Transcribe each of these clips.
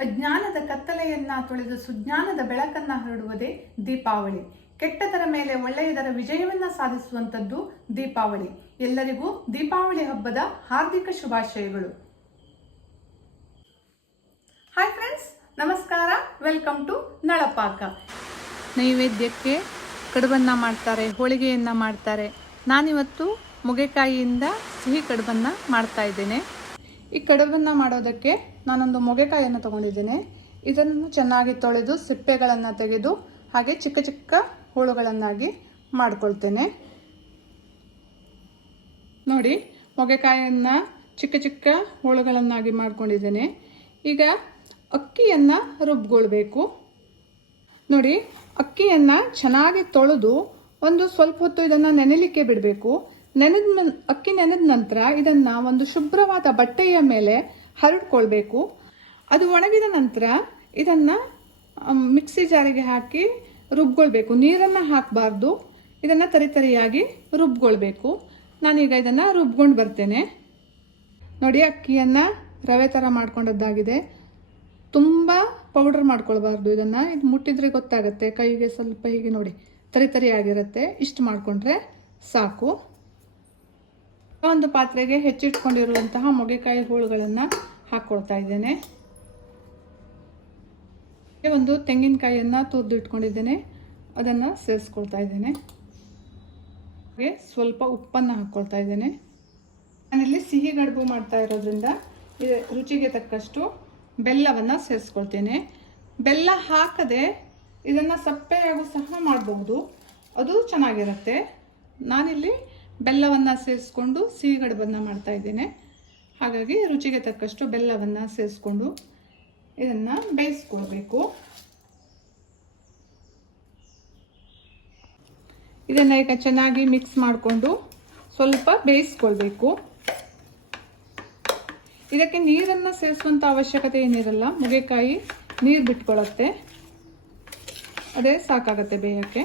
ಅಜ್ಞಾನದ ಕತ್ತಲೆಯನ್ನ ತೊಳೆದು ಸುಜ್ಞಾನದ ಬೆಳಕನ್ನ ಹರಡುವುದೇ ದೀಪಾವಳಿ. ಕೆಟ್ಟದರ ಮೇಲೆ ಒಳ್ಳೆಯದರ ವಿಜಯವನ್ನ ಸಾಧಿಸುವಂತದ್ದು ದೀಪಾವಳಿ. ಎಲ್ಲರಿಗೂ ದೀಪಾವಳಿ ಹಬ್ಬದ ಹಾರ್ದಿಕ ಶುಭಾಶಯಗಳು. ಹಾಯ್ ಫ್ರೆಂಡ್ಸ್ ನಮಸ್ಕಾರ. Welcome to Nalapaka. ನೈವೇದ್ಯಕ್ಕೆ ಕಡುಬನ್ನ ಮಾಡ್ತಾರೆ, ಹೋಳಿಗೆಯನ್ನ ಮಾಡ್ತಾರೆ. ನಾನಿವತ್ತು ಮುಗೆಕಾಯಿಯಿಂದ ಸಿಹಿ ಕಡುಬನ್ನ ಮಾಡ್ತಾ ಇದ್ದೇನೆ. ಈ ಕಡುಬನ್ನ ಮಾಡೋದಕ್ಕೆ ನಾನೊಂದು ಮೊಗೆಕಾಯಿಯನ್ನು ತಗೊಂಡಿದ್ದೇನೆ. ಇದನ್ನು ಚೆನ್ನಾಗಿ ತೊಳೆದು ಸಿಪ್ಪೆಗಳನ್ನು ತೆಗೆದು ಹಾಗೆ ಚಿಕ್ಕ ಚಿಕ್ಕ ಹೋಳುಗಳನ್ನಾಗಿ ಮಾಡಿಕೊಳ್ತೇನೆ. ನೋಡಿ ಮೊಗೆಕಾಯನ್ನು ಚಿಕ್ಕ ಚಿಕ್ಕ ಹೋಳುಗಳನ್ನಾಗಿ ಮಾಡ್ಕೊಂಡಿದ್ದೇನೆ. ಈಗ ಅಕ್ಕಿಯನ್ನು ರುಬ್ಕೊಳ್ಬೇಕು. ನೋಡಿ, ಅಕ್ಕಿಯನ್ನು ಚೆನ್ನಾಗಿ ತೊಳೆದು ಒಂದು ಸ್ವಲ್ಪ ಹೊತ್ತು ಇದನ್ನು ನೆನೆಲಿಕ್ಕೆ ಬಿಡಬೇಕು. ನೆನೆದ ಅಕ್ಕಿ ನೆನೆದ ನಂತರ ಇದನ್ನು ಒಂದು ಶುಭ್ರವಾದ ಬಟ್ಟೆಯ ಮೇಲೆ ಹರಡ್ಕೊಳ್ಬೇಕು. ಅದು ಒಣಗಿದ ನಂತರ ಇದನ್ನು ಮಿಕ್ಸಿ ಜಾರಿಗೆ ಹಾಕಿ ರುಬ್ಕೊಳ್ಬೇಕು. ನೀರನ್ನು ಹಾಕಬಾರ್ದು. ಇದನ್ನು ತರಿತರಿಯಾಗಿ ರುಬ್ಕೊಳ್ಬೇಕು. ನಾನೀಗ ಇದನ್ನು ರುಬ್ಕೊಂಡು ಬರ್ತೇನೆ. ನೋಡಿ, ಅಕ್ಕಿಯನ್ನು ರವೆ ಥರ ಮಾಡ್ಕೊಂಡದ್ದಾಗಿದೆ. ತುಂಬ ಪೌಡರ್ ಮಾಡ್ಕೊಳ್ಬಾರ್ದು ಇದನ್ನು. ಇದು ಮುಟ್ಟಿದ್ರೆ ಗೊತ್ತಾಗುತ್ತೆ. ಕೈಗೆ ಸ್ವಲ್ಪ ಹೀಗೆ ನೋಡಿ, ತರಿತರಿಯಾಗಿರುತ್ತೆ. ಇಷ್ಟು ಮಾಡಿಕೊಂಡ್ರೆ ಸಾಕು. ಒಂದು ಪಾತ್ರೆಗೆ ಹೆಚ್ಚಿಟ್ಕೊಂಡಿರುವಂತಹ ಮೊಗೆಕಾಯಿ ಹೋಳುಗಳನ್ನು ಹಾಕ್ಕೊಳ್ತಾ ಇದ್ದೇನೆ. ಒಂದು ತೆಂಗಿನಕಾಯಿಯನ್ನು ತುರಿದು ಇಟ್ಕೊಂಡಿದ್ದೇನೆ ಅದನ್ನು ಸೇರಿಸ್ಕೊಳ್ತಾ ಇದ್ದೇನೆ. ಹಾಗೆ ಸ್ವಲ್ಪ ಉಪ್ಪನ್ನು ಹಾಕ್ಕೊಳ್ತಾ ಇದ್ದೇನೆ. ನಾನಿಲ್ಲಿ ಸಿಹಿ ಗಡುಬು ಮಾಡ್ತಾ ಇರೋದ್ರಿಂದ ರುಚಿಗೆ ತಕ್ಕಷ್ಟು ಬೆಲ್ಲವನ್ನು ಸೇರಿಸ್ಕೊಳ್ತೇನೆ. ಬೆಲ್ಲ ಹಾಕದೆ ಇದನ್ನು ಸಪ್ಪೆಯಾಗೂ ಸಹ ಮಾಡಬಹುದು. ಅದು ಚೆನ್ನಾಗಿರುತ್ತೆ. ನಾನಿಲ್ಲಿ ಬೆಲ್ಲವನ್ನು ಸೇರಿಸ್ಕೊಂಡು ಸಿಹಿ ಗಡುಬನ್ನು ಮಾಡ್ತಾ ಇದ್ದೇನೆ. ಹಾಗಾಗಿ ರುಚಿಗೆ ತಕ್ಕಷ್ಟು ಬೆಲ್ಲವನ್ನು ಸೇರಿಸ್ಕೊಂಡು ಇದನ್ನು ಬೇಯಿಸ್ಕೊಳ್ಬೇಕು. ಇದನ್ನು ಈಗ ಚೆನ್ನಾಗಿ ಮಿಕ್ಸ್ ಮಾಡಿಕೊಂಡು ಸ್ವಲ್ಪ ಬೇಯಿಸ್ಕೊಳ್ಬೇಕು. ಇದಕ್ಕೆ ನೀರನ್ನು ಸೇರಿಸುವಂಥ ಅವಶ್ಯಕತೆ ಏನಿರಲ್ಲ, ಮುಗೆಕಾಯಿ ನೀರು ಬಿಟ್ಕೊಳ್ಳುತ್ತೆ ಅದೇ ಸಾಕಾಗತ್ತೆ ಬೇಯಕ್ಕೆ.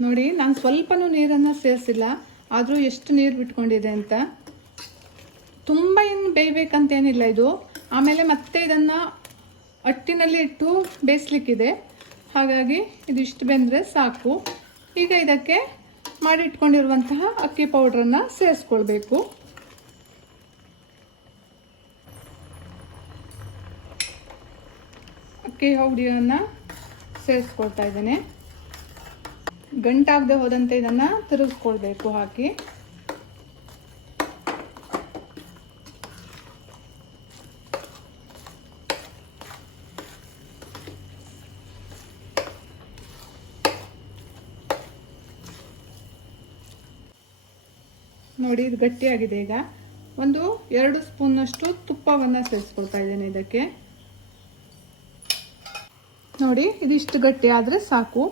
ನೋಡಿ, ನಾನು ಸ್ವಲ್ಪನೂ ನೀರನ್ನು ಸೇರಿಸಿಲ್ಲ, ಆದರೂ ಎಷ್ಟು ನೀರು ಬಿಟ್ಕೊಂಡಿದೆ ಅಂತ. ತುಂಬ ಏನು ಬೇಯಬೇಕಂತೇನಿಲ್ಲ ಇದು. ಆಮೇಲೆ ಮತ್ತೆ ಇದನ್ನು ಅಟ್ಟಿನಲ್ಲಿ ಇಟ್ಟು ಬೇಯಿಸ್ಲಿಕ್ಕಿದೆ. ಹಾಗಾಗಿ ಇದಿಷ್ಟು ಬೆಂದರೆ ಸಾಕು. ಈಗ ಇದಕ್ಕೆ ಮಾಡಿಟ್ಕೊಂಡಿರುವಂತಹ ಅಕ್ಕಿ ಪೌಡ್ರನ್ನು ಸೇರಿಸ್ಕೊಳ್ಬೇಕು. ಅಕ್ಕಿ ಹೌಡಿಯನ್ನು ಸೇರಿಸ್ಕೊಳ್ತಾ ಇದ್ದೇನೆ. ಗಂಟಾಗದೆ ಹೋದಂತೆ ಇದನ್ನು ತಿರುಗಿಸ್ಕೊಳ್ಬೇಕು ಹಾಕಿ. ನೋಡಿ, ಇದು ಗಟ್ಟಿಯಾಗಿದೆ ಈಗ. ಒಂದು ಎರಡು ಸ್ಪೂನ್ನಷ್ಟು ತುಪ್ಪವನ್ನು ಸೇರಿಸ್ಕೊಳ್ತಾ ಇದ್ದೇನೆ ಇದಕ್ಕೆ. ನೋಡಿ, ಇದಿಷ್ಟು ಗಟ್ಟಿ ಆದರೆ ಸಾಕು.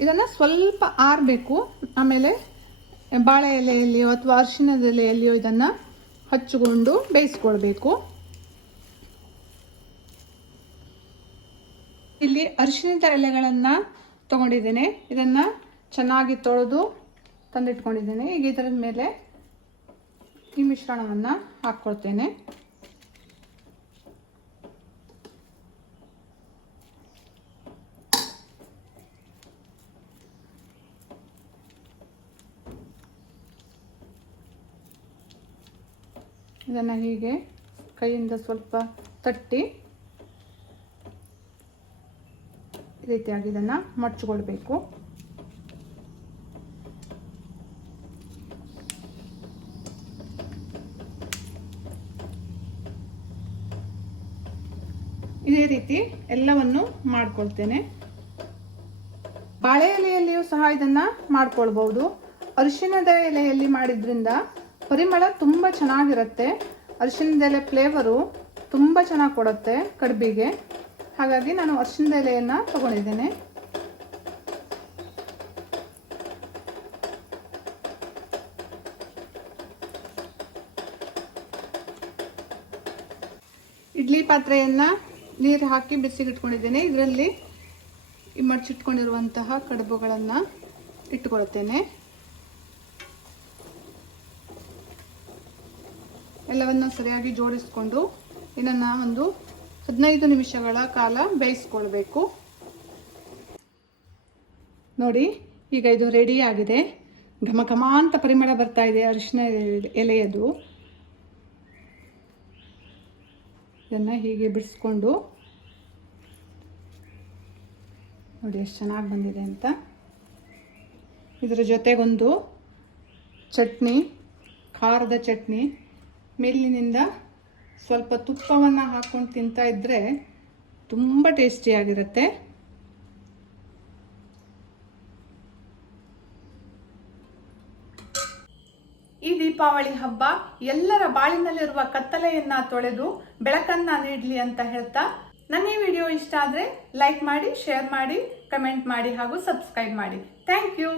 ಇದನ್ನು ಸ್ವಲ್ಪ ಆರಬೇಕು. ಆಮೇಲೆ ಬಾಳೆ ಎಲೆಯಲ್ಲಿಯೋ ಅಥವಾ ಅರಿಶಿಣದ ಎಲೆಯಲ್ಲಿಯೋ ಇದನ್ನು ಹಚ್ಚಿಕೊಂಡು ಬೇಯಿಸ್ಕೊಳ್ಬೇಕು. ಇಲ್ಲಿ ಅರಿಶಿಣದ ಎಲೆಗಳನ್ನು ತೊಗೊಂಡಿದ್ದೇನೆ. ಇದನ್ನು ಚೆನ್ನಾಗಿ ತೊಳೆದು ತಂದಿಟ್ಕೊಂಡಿದ್ದೇನೆ. ಈಗ ಇದರ ಮೇಲೆ ಈ ಮಿಶ್ರಣವನ್ನು ಹಾಕ್ಕೊಳ್ತೇನೆ. ಇದನ್ನು ಹೀಗೆ ಕೈಯಿಂದ ಸ್ವಲ್ಪ ತಟ್ಟಿ ಈ ರೀತಿಯಾಗಿ ಇದನ್ನು ಮಡ್ಚಿಕೊಳ್ಬೇಕು. ಇದೇ ರೀತಿ ಎಲ್ಲವನ್ನು ಮಾಡ್ಕೊಳ್ತೇನೆ. ಬಾಳೆ ಎಲೆಯಲ್ಲಿಯೂ ಸಹ ಇದನ್ನ ಮಾಡ್ಕೊಳ್ಬಹುದು. ಅರಿಶಿಣದ ಎಲೆಯಲ್ಲಿ ಮಾಡಿದ್ರಿಂದ ಪರಿಮಳ ತುಂಬ ಚೆನ್ನಾಗಿರುತ್ತೆ. ಅರಿಶಿಣದ ಎಲೆ ಫ್ಲೇವರು ತುಂಬ ಚೆನ್ನಾಗಿ ಕೊಡುತ್ತೆ ಕಡುಬಿಗೆ. ಹಾಗಾಗಿ ನಾನು ಅರಿಶಿಣದ ಎಲೆಯನ್ನು ತಗೊಂಡಿದ್ದೇನೆ. ಇಡ್ಲಿ ಪಾತ್ರೆಯನ್ನು ನೀರು ಹಾಕಿ ಬಿಸಿಗಿಟ್ಕೊಂಡಿದ್ದೇನೆ ಇದರಲ್ಲಿ ಮಡಚಿಟ್ಕೊಂಡಿರುವಂತಹ ಕಡುಬುಗಳನ್ನು ಇಟ್ಟುಕೊಳ್ತೇನೆ ಎಲ್ಲವನ್ನು ಸರಿಯಾಗಿ ಜೋಡಿಸ್ಕೊಂಡು ಇದನ್ನು ಒಂದು ಹದಿನೈದು ನಿಮಿಷಗಳ ಕಾಲ ಬೇಯಿಸ್ಕೊಳ್ಬೇಕು. ನೋಡಿ, ಈಗ ಇದು ರೆಡಿ ಆಗಿದೆ. ಘಮ ಅಂತ ಪರಿಮಳ ಬರ್ತಾ ಇದೆ, ಅರಿಶಿನ ಎಲೆಯದು. ಇದನ್ನು ಹೀಗೆ ಬಿಡಿಸ್ಕೊಂಡು ನೋಡಿ, ಎಷ್ಟು ಚೆನ್ನಾಗಿ ಬಂದಿದೆ ಅಂತ. ಇದರ ಜೊತೆಗೊಂದು ಚಟ್ನಿ, ಖಾರದ ಚಟ್ನಿ. ಮೇಲಿನಿಂದ ಸ್ವಲ್ಪ ತುಪ್ಪವನ್ನು ಹಾಕ್ಕೊಂಡು ತಿಂತಾ ಇದ್ದರೆ ತುಂಬ ಟೇಸ್ಟಿಯಾಗಿರುತ್ತೆ ಈ ದೀಪಾವಳಿ ಹಬ್ಬ ಎಲ್ಲರ ಬಾಳಿನಲ್ಲಿರುವ ಕತ್ತಲೆಯನ್ನ ತೊಳೆದು ಬೆಳಕನ್ನ ನೀಡಲಿ ಅಂತ ಹೇಳ್ತಾ, ನನ್ನ ಈ ವಿಡಿಯೋ ಇಷ್ಟ ಆದರೆ ಲೈಕ್ ಮಾಡಿ, ಶೇರ್ ಮಾಡಿ, ಕಮೆಂಟ್ ಮಾಡಿ ಹಾಗೂ ಸಬ್ಸ್ಕ್ರೈಬ್ ಮಾಡಿ. Thank you.